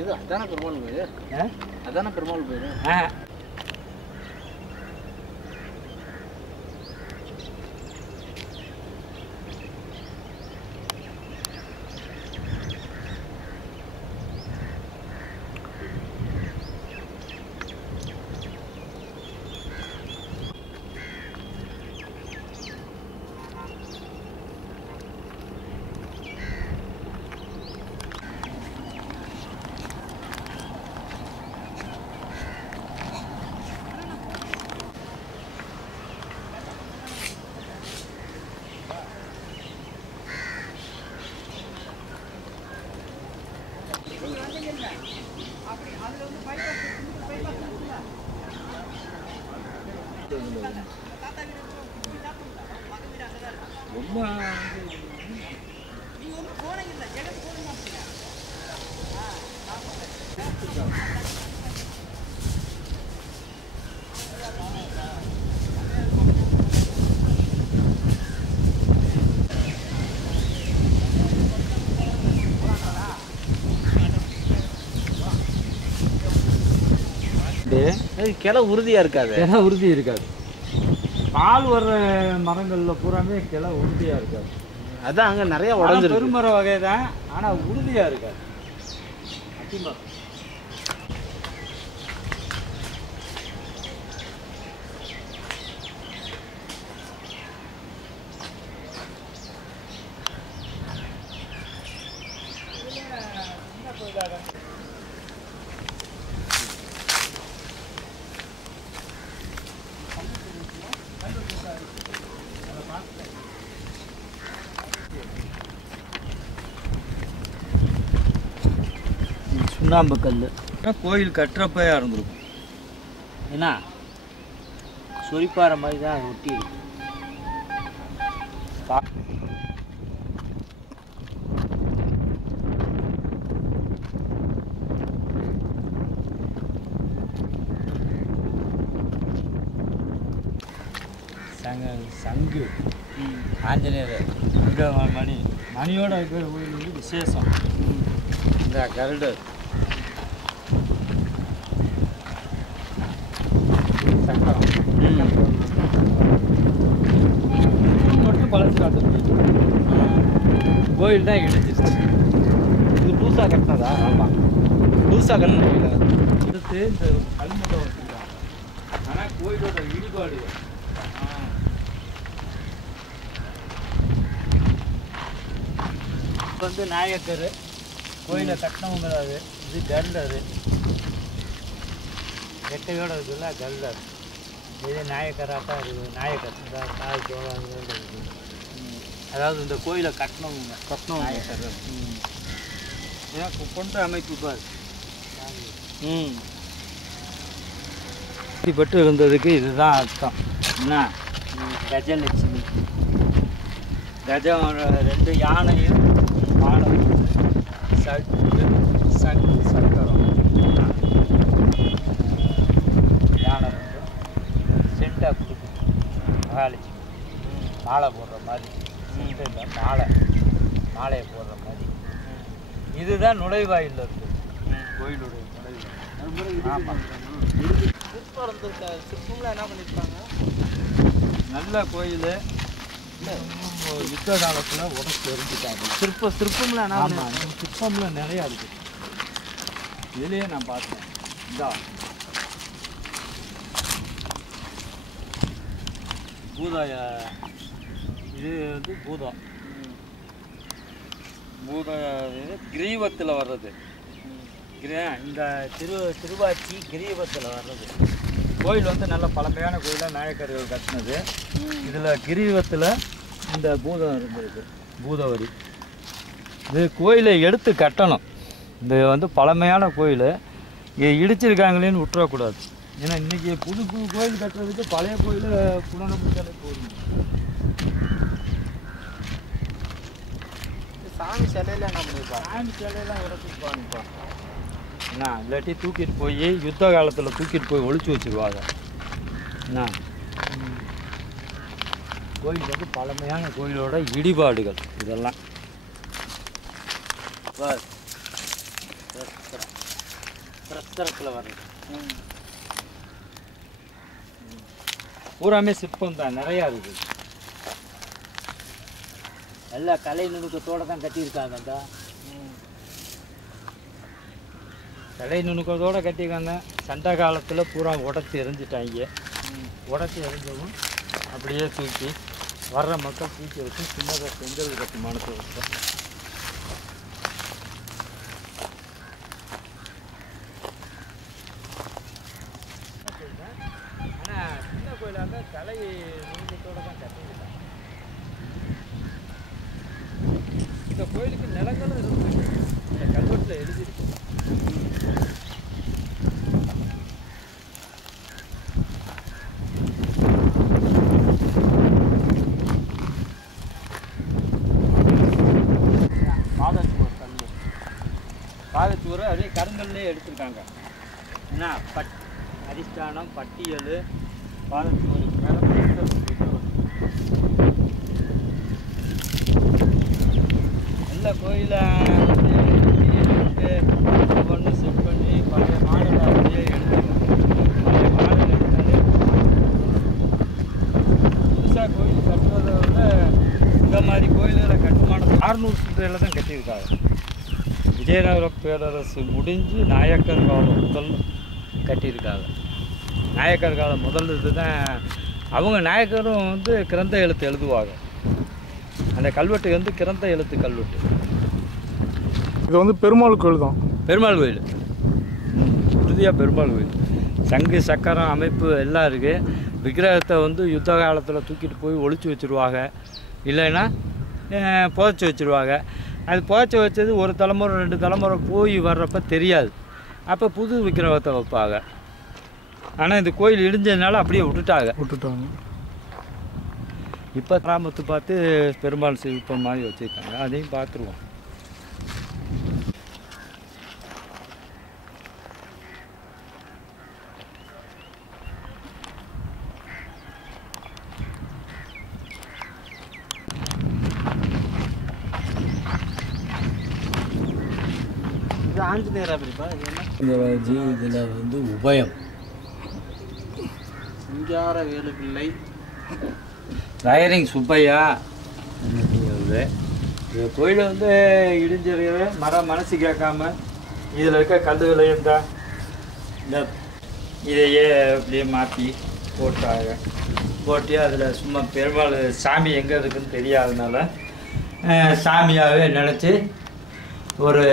இது அதான பெருமாள் கோயில். அதான பெருமாள் கோயில். கிளை உறுதியாக இருக்காது. கிளை உறுதி இருக்காது. பால் வர்ற மரங்களில் பூராமே கிளை உறுதியாக இருக்காது. அதான் அங்கே நிறைய உடஞ்சிருக்கு. பெருமர வகை தான், ஆனால் உறுதியாக இருக்காது. அத்திமரம் சுண்ணாம்பு கல் கோயில் கட்டுறப்ப இருந்திருக்கும். ஏன்னா சொரிப்பாறை மாதிரி தான் ஒட்டி இருக்கு. சங்கு ஆஞ்சநேயர் மணியோட இருக்கிற கோயில் வந்து விசேஷம். இந்த கருடு மட்டும் பழசு காட்டு கோயில் தான் இடிச்சிருச்சு. இது புதுசாக கட்டினதா? ஆமாம், புதுசாக கட்டின. அடுத்து இந்த கல்முட்டை வச்சுருக்காங்க. ஆனால் கோயிலோட இடிபாடு வந்து நாயக்கர் கோயிலை கட்டினவங்க. அது இது கல்லர், எட்டையோட இருக்குல்ல கல்லர். இதே நாயக்கராக இருக்குது. நாயக்கர் இந்த காய் தோழம் இருக்குது. அதாவது இந்த கோயிலை கட்டினவங்க நாயக்கர். ஏன்னா கொண்ட அமைப்பு பாரு. இப்படிப்பட்டு இருந்ததுக்கு இதுதான் அர்த்தம். என்ன கஜலட்சுமி, கஜம் 2 யானையும் மாடம் சக்கரம் யானை 2 சென்டாக கொடுக்கும். மகாலட்சுமி மாலை போடுற மாதிரி, மாலையை போடுற மாதிரி. இதுதான் நுழைவாயில் இருக்குது கோயிலுடைய நுழைவாயில். ஆமாம், சிற்பம்லாம் என்ன பண்ணியிருப்பாங்க? நல்ல கோயில். யுத்த காலத்தில் உடச்சு எரிஞ்சிட்டாங்க. சிற்பம்லாம் என்ன? ஆமாம், சிற்பம்லாம் நிறையா இருக்குது. இதுலேயே நான் பார்த்தேன். இதா பூதாய, இது வந்து பூதம். இது கிரீவத்தில் வர்றது. இந்த திருவாச்சி கிரீவத்தில் வர்றது. கோயில் வந்து நல்ல பழமையான கோயிலாக நாயக்கர்கள் கட்டினது. இதில் கிரீவத்தில் இந்த பூதம் இருந்திருக்கு, பூதவரி. இது கோயிலை எடுத்து கட்டணும். இது வந்து பழமையான கோயில். இங்கே இடிச்சிருக்காங்களேன்னு விட்டுறக்கூடாது. ஏன்னா இன்றைக்கி புது கோயில் கட்டுறதுக்கு பழைய கோயில் புனரமைச்சாலே போதும். சாமி சிலையெல்லாம் என்ன பண்ணியிருப்பாங்க? சாமி சிலையெல்லாம் உடச்சிருப்பாங்கப்பா. என்ன இல்லாட்டி தூக்கிட்டு போய் யுத்த காலத்தில் தூக்கிட்டு போய் ஒழிச்சு வச்சுருவாங்க. என்ன கோயில் வந்து பழமையான கோயிலோட இடிபாடுகள் இதெல்லாம். பிரஸ்தரத்தில் வர்றது. பூராமே சிற்பம் தான், நிறையா இருக்குது. எல்லா கலை நுணுக்கத்தோடு தான் கட்டியிருக்காங்க. அந்த கலை நுணுக்கத்தோடு கட்டியிருக்காங்க. சண்டை காலத்தில் பூரா உடச்சி எரிஞ்சிட்டாங்க. உடச்சி எரிஞ்சவும் அப்படியே தூக்கி வர்ற மக்கள் தூக்கி வச்சு சின்னதாக செங்கல் கட்டுமானத்தை வச்சோம். ஆனால் சின்ன கோயிலாக கலை நுணுக்கத்தோடு தான் கட்டியிருக்காங்க. இந்த கோயிலுக்கு நிலங்களும் இருக்குது. இந்த கல்வெட்டில் எழுதியிருக்கு. பாதச்சுவரை அப்படியே கருங்கல்லே எடுத்திருக்காங்க. ஏன்னா அதிஷ்டானம், பட்டியல், பாதச்சுவருக்கு மேலே எல்லா கோயிலை ஒவ்வொன்று செட் பண்ணி பழைய மாடல் அப்படியே எடுத்துருக்காங்க. பழைய மாடல் எடுத்தாலே புதுசாக கோயில் கட்டுறதை விட இந்த மாதிரி கோயில்களை கட்டுமானம் 600 சில்லறையில் தான் கட்டியிருக்காங்க. விஜயநகர பேரரசு முடிஞ்சு நாயக்கர் காலம் முதல் கட்டியிருக்காங்க. நாயக்கர் காலம் முதல் இது தான். அவங்க நாயக்கரும் வந்து கிரந்த எழுத்து எழுதுவாங்க. அந்த கல்வெட்டு வந்து கிரந்த எழுத்து கல்வெட்டு. இது வந்து பெருமாள் கோயில் தான். பெருமாள் கோயில், உறுதியாக பெருமாள் கோயில். சங்கு சக்கரம் அமைப்பு எல்லாம் இருக்குது. விக்கிரகத்தை வந்து யுத்த காலத்தில் தூக்கிட்டு போய் ஒழிச்சு வச்சுருவாங்க, இல்லைன்னா புதைச்சி வச்சுருவாங்க. அது புதைச்சி வச்சது ஒரு தலைமுறை 2 தலைமுறை போய் வர்றப்ப தெரியாது. அப்போ புது விக்கிரகத்தை வைப்பாங்க. ஆனால் இந்த கோயில் இடிஞ்சதுனால அப்படியே விட்டுட்டாங்க. இப்போ கிராமத்து பார்த்து பெருமாள் சிற்பம் மாதிரி வச்சுருக்காங்க. அதையும் பார்த்துருவோம். ஆஞ்சநேயர் அப்படிப்பா இந்த இதில் வந்து உபயம் சிங்கார வேலுப்பிள்ளை ரயரிங் சுப்பையா அப்படிங்கிறது. இந்த கோயிலை வந்து இடிஞ்சிருக்கிற மனசு கேட்காம இதில் இருக்க கல்லுகளையும் தான் இந்த இதையே அப்படியே மாற்றி போட்டு அதில் சும்மா பெருமாள் சாமி எங்கே இருக்குன்னு தெரியாதனால சாமியாகவே நினச்சி ஒரு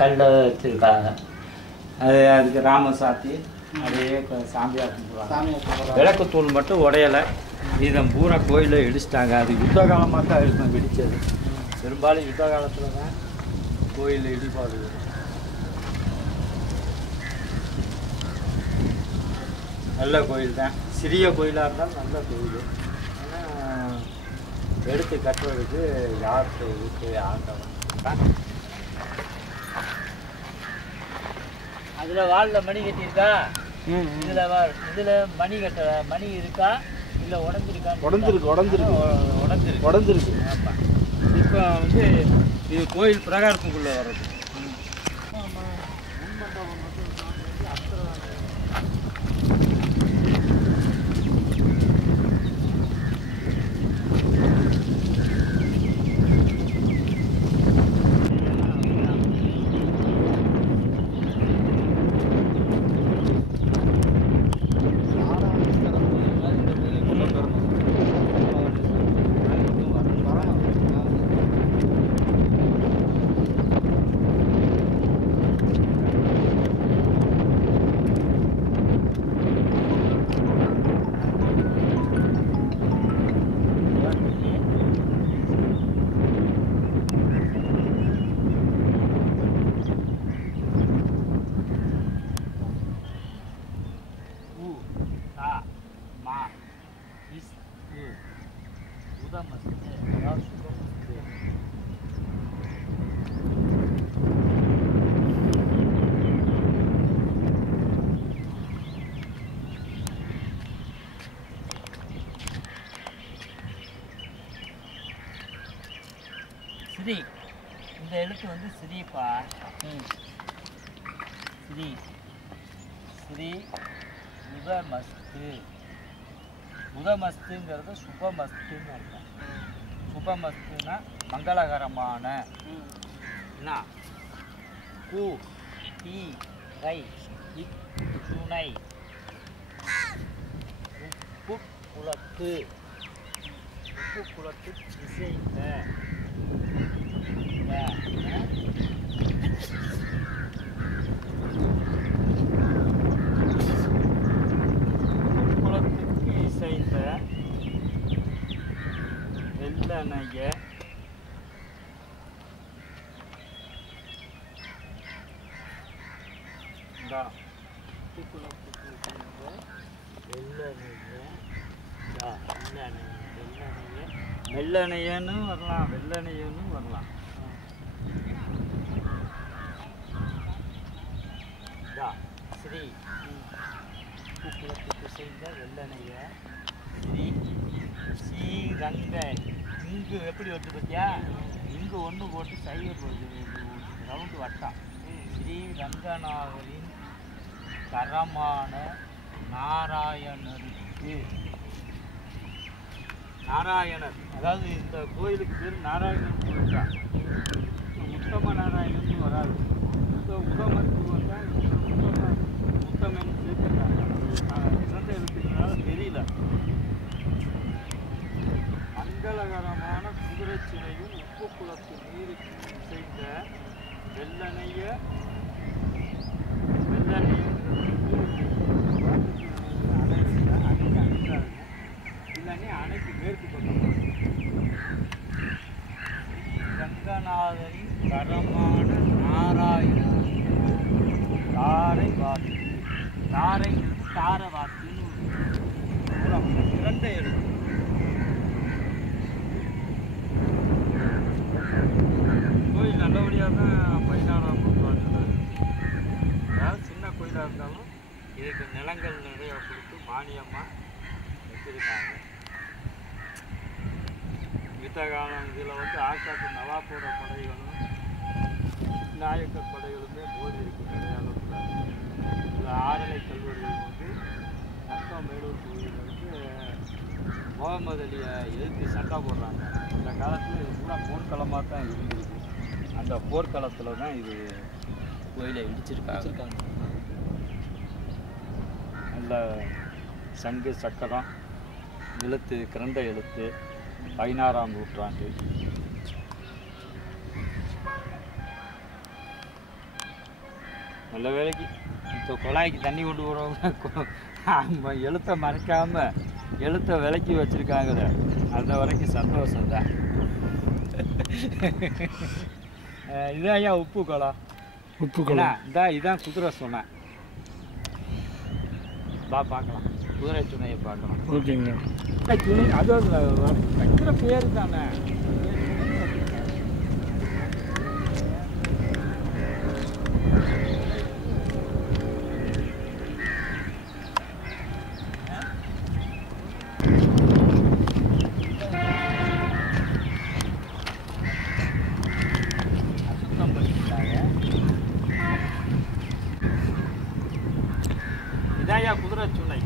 கல்லை வச்சுருக்காங்க. அதுக்கு ராம சாத்தி அப்படியே சாமியாக கும்பிடுவாங்க. விளக்குத்தூள் மட்டும் உடையலை. இதன் பூரா கோயிலை இடிச்சிட்டாங்க. அது யுத்த காலமாக தான் இருக்கும் இடித்தது. பெரும்பாலும் யுத்த காலத்தில் தான் கோயில் இடிபாடு. நல்ல கோயில் தான். சிறிய கோயிலாக இருந்தாலும் நல்ல கோயில். ஆனால் எடுத்து கட்டுறதுக்கு யார்கிட்ட இருக்கு ஆண்டவன். அதில் வாலில் மணி கட்டியிருக்கா, இதில் மணி மணி இருக்கா, இல்லை உடஞ்சிருக்கு. ஆமாம். இப்போ வந்து இது கோயில் பிரகாரத்துக்குள்ளே வர்றது. ஸ்ரீ, இந்த எழுத்து வந்து ஸ்ரீப்பா. ஸ்ரீ ஸ்ரீ உதமஸ்து. உதமஸ்துங்கிறது சுபமஸ்துன்னு அர்த்தம். சுபமஸ்துன்னா மங்களகரமான. என்ன கு டி ரை இக் துணை உப்பு குளத்து. உப்பு குளத்து இசைந்த குளத்துக்கு இசைந்த வெள்ளனைய குளத்துக்கு இசைந்த வெள்ளனையன்னு வரலாம், வெள்ளனையன்னு வரலாம். ஸ்ரீ குளத்துக்கு செய்த வெள்ளனைய ஸ்ரீ ஸ்ரீரங்க. இங்கு எப்படி வருது பார்த்தியா? இங்கு ஒன்று போட்டு சைவர் ரவுண்டு வட்டம். ஸ்ரீரங்கநாதரின் தரமான நாராயணருக்கு. நாராயணர், அதாவது இந்த கோயிலுக்கு பேர் நாராயணன் கோயில் தான். உத்தம நாராயணன் வராது. உதமத்துவம் தான் உத்தமன் சேர்த்துட்டாங்க. சிறந்த இருக்கிறதுனால தெரியல. மங்களகரமான குதிரை சிலையும் உப்பு குளத்து நீருக்கு இசைந்த வெள்ளனைய இல்லைன்னே அணைக்கு மேற்கு பக்கம் ரங்கநாதரின் தரமான நாராயணன் தாரை வாத்து. தாரைங்கிறது தார வாத்துன்னு இரண்டை எழுத்து. கோயில் நல்லபடியாக தான் 16ஆம் நூற்றாண்டு. அதாவது சின்ன கோயிலாக இருந்தாலும் இதுக்கு நிலங்கள் நிறைய கொடுத்து மானியமாக வச்சுருக்காங்க. யுத்த காலம் இதில் வந்து ஆக்காட்டு நவாப்போட படைகளும் நாயக்கர் படைகளுமே மோதி இருக்கு நிறைய அளவில். இதில் ஆரலை கல்வர்கள் வந்து நத்தம் மேலூர் கோயில் வந்து முகமது அலியை எதிர்த்து சண்டை போடுறாங்க. இந்த காலத்தில் இது பூரா போர்க்களமாக தான் இருந்திருக்கு. அந்த போர்க்களத்தில் தான் இது கோயிலை இடிச்சிருக்காங்க. நல்ல சங்கு சக்கரம் எழுத்து, கிரந்த எழுத்து, 16ஆம் நூற்றாண்டு. நல்ல வேலைக்கு இப்போ குழாய்க்கு தண்ணி கொண்டு போகிறவங்க எழுத்தை மறைக்காமல் எழுத்தை விலக்கி வச்சுருக்காங்க. அந்த வரைக்கும் சந்தோஷம்தான். இதான் ஐயா உப்பு குளம். உப்பு குளம் இதான் குதிரை சுனை. பார்க்கலாம், குதிரை சுனையை பார்க்கலாம். ஓகேங்க. துணி அது வைக்கிற பேர் தானே. சுத்தம் பண்ணிட்டாங்க. இதாயா குதிரை சுனை.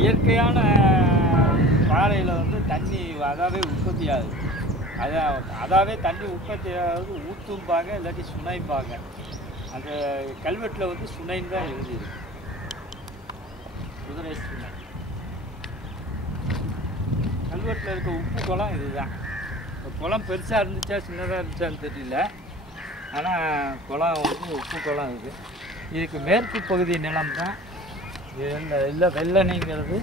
இயற்கையான பாறையில் வந்து தண்ணி அதாவே உற்பத்தி ஆகுது. அதாவே தண்ணி உற்பத்தி ஆகுது. ஊற்றும்பாங்க, இல்லாட்டி சுனைம்பாங்க. அந்த கல்வெட்டில் வந்து சுனைன்னு தான் எழுதியிருக்கு. குதிரை சுனை. கல்வெட்டில் இருக்க உப்பு குளம் இதுதான். குளம் பெருசாக இருந்துச்சா சின்னதாக இருந்துச்சான்னு தெரியல. ஆனால் குளம் வந்து உப்பு குளம் இருக்குது. இதுக்கு மேற்கு பகுதி நிலம் தான் இல்லை. வெள்ளனைங்கிறது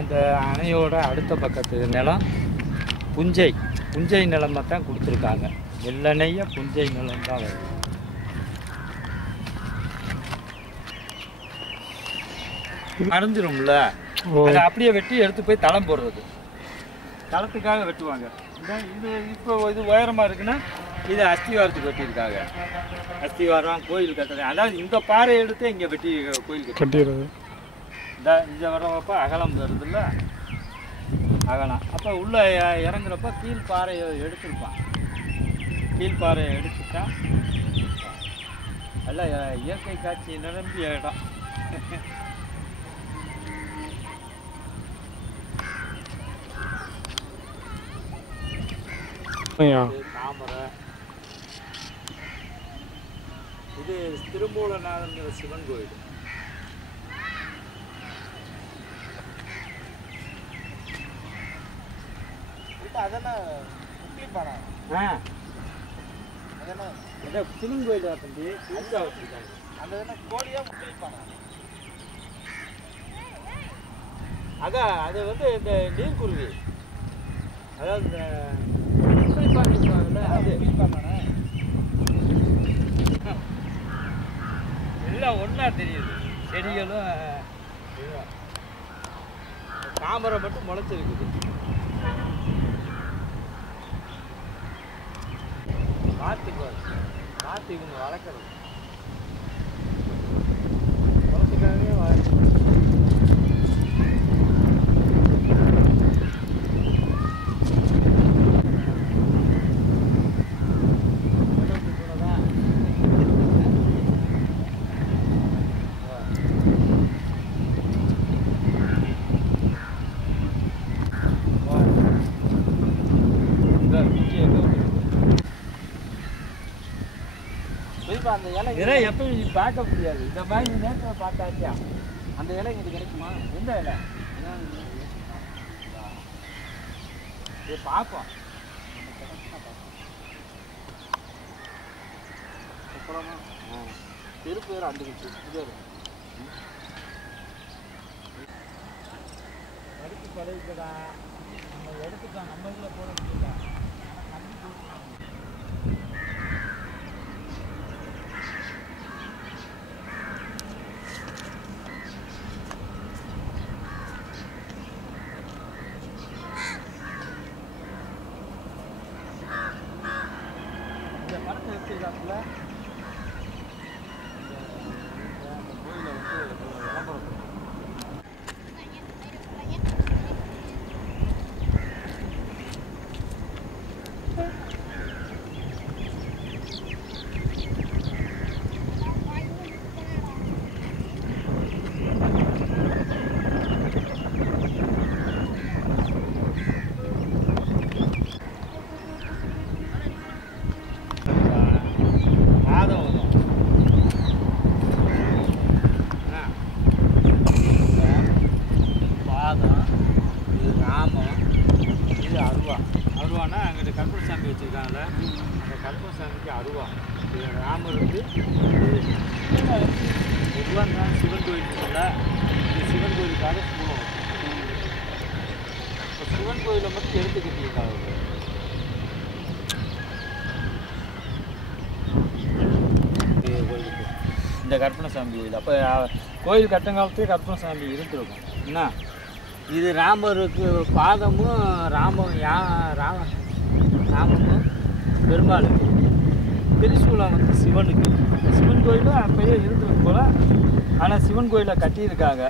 இந்த அணையோட அடுத்த பக்கத்து நிலம் புஞ்சை நிலமாக தான் கொடுத்துருக்காங்க. வெள்ளனைய புஞ்சை நிலம் தான் வருது. மறைஞ்சிரும்ல, அதை அப்படியே வெட்டி எடுத்து போய் தளம் போடுறது. தளத்துக்காக வெட்டுவாங்க. இது இப்போ இது உயரமாக இருக்குன்னா இது அஸ்திவாரத்துக்கு வெட்டியிருக்காங்க. அஸ்திவாரம் கோயில் கட்டுறது. அதாவது இந்த பாறை எடுத்து இங்கே வெட்டி கோயில் கட்டிடுறது. இந்த வரப்போ அகலம் வருதுல்ல, அகலம். அப்போ உள்ளே இறங்குறப்ப கீழ்பாறையை எடுத்துருப்பான். கீழ்பாறையை எடுத்துட்டா நல்லா இயற்கை காட்சி நிரம்பிய இடம். தாமரை. இது திருமூலநாதங்கிற சிவன் கோயில். அதெல்லாம் சிவன் கோயில் தம்பி புதுசாக வச்சுருக்காங்க. அந்த கோழியா முக்கியப்பானா? அதான் அது வந்து இந்த நீர்க்குருவி, அதாவது இந்த அது எல்லாம் ஒன்றா தெரியுது. செடிகளும் தாமரை மட்டும் முளைச்சிருக்குது. பார்த்து இவங்க வளர்க்குறது வளர்த்துக்காகவே அந்த இலை இதெல்லாம் எப்பயும் நீ பார்க்க முடியாது. இந்த மாதிரி நேரத்தில் பார்த்தாச்சியா அந்த இலை இங்கே கிடைக்குமா? எந்த இலை இது பார்ப்போம். அப்புறமா செருப்பு வேறு அண்டுக்கிச்சு இது படித்து பழகிக்கடா. நம்ம எடுத்துக்கலாம், நம்ம இதில் போட முடியல. இந்த மரத்தை வச்சுருக்காப்புல இந்த கோயிலை வந்து விளம்பரம். அருவானா அங்கிட்ட கற்பூரசாமி வச்சுருக்காங்கல்ல, அந்த கற்பூரசாமிக்கு அருவா. இது ராமருக்கு பொதுவாக சிவன் கோயில் இருக்குல்ல, இந்த சிவன் கோயிலுக்காக பூலம். இப்போ சிவன் கோயிலை மட்டும் எடுத்து கட்டியிருக்காங்க. கோயிலுக்கு இந்த கற்பூரசாமி கோயில் அப்போ கோயில் கட்டங்காலத்துலேயே கற்பூரசாமி இருந்திருக்கும். என்ன இது ராமருக்கு பாதமும் ராமமும் பெருமாளுக்கு, திரிசூலம் வந்து சிவனுக்கு. சிவன் கோயிலும் அப்பயே இருந்திருக்கு போல். ஆனால் சிவன் கோயிலை கட்டியிருக்காங்க.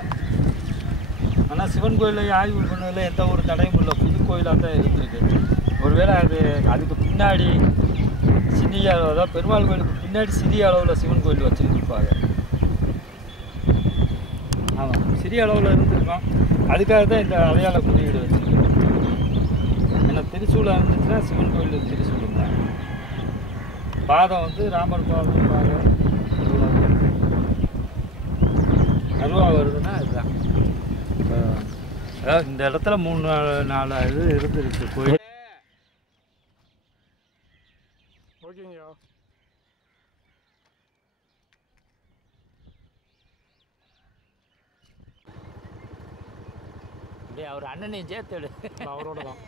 ஆனால் சிவன் கோயிலை ஆய்வு பண்ணதில் எந்த ஒரு தடையும் இல்லை. புது கோயிலாக தான் இருந்திருக்கு. ஒருவேளை அதுக்கு பின்னாடி சிறிய அளவு, அதாவது பெருமாள் கோயிலுக்கு பின்னாடி சிறிய அளவில் சிவன் கோயில் வச்சுருப்பாங்க. ஆமாம், சிறிய அளவில் இருந்திருக்கோம். அதுக்காக தான் இந்த அடையாள குறியீடு வச்சுருக்கோம். ஏன்னா திரிசூலம் இருந்துச்சுன்னா சிவன் கோயில் திரிசூலம் தான். பாதம் வந்து ராமர் பாதம் அருவா வருதுன்னா இதுதான். அதாவது இந்த இடத்துல 3-4 இது இருந்துருக்கு கோயில். ஓகேங்கய்யா. அவர் அண்ணனையும் சேர்த்து அவரோட தான்.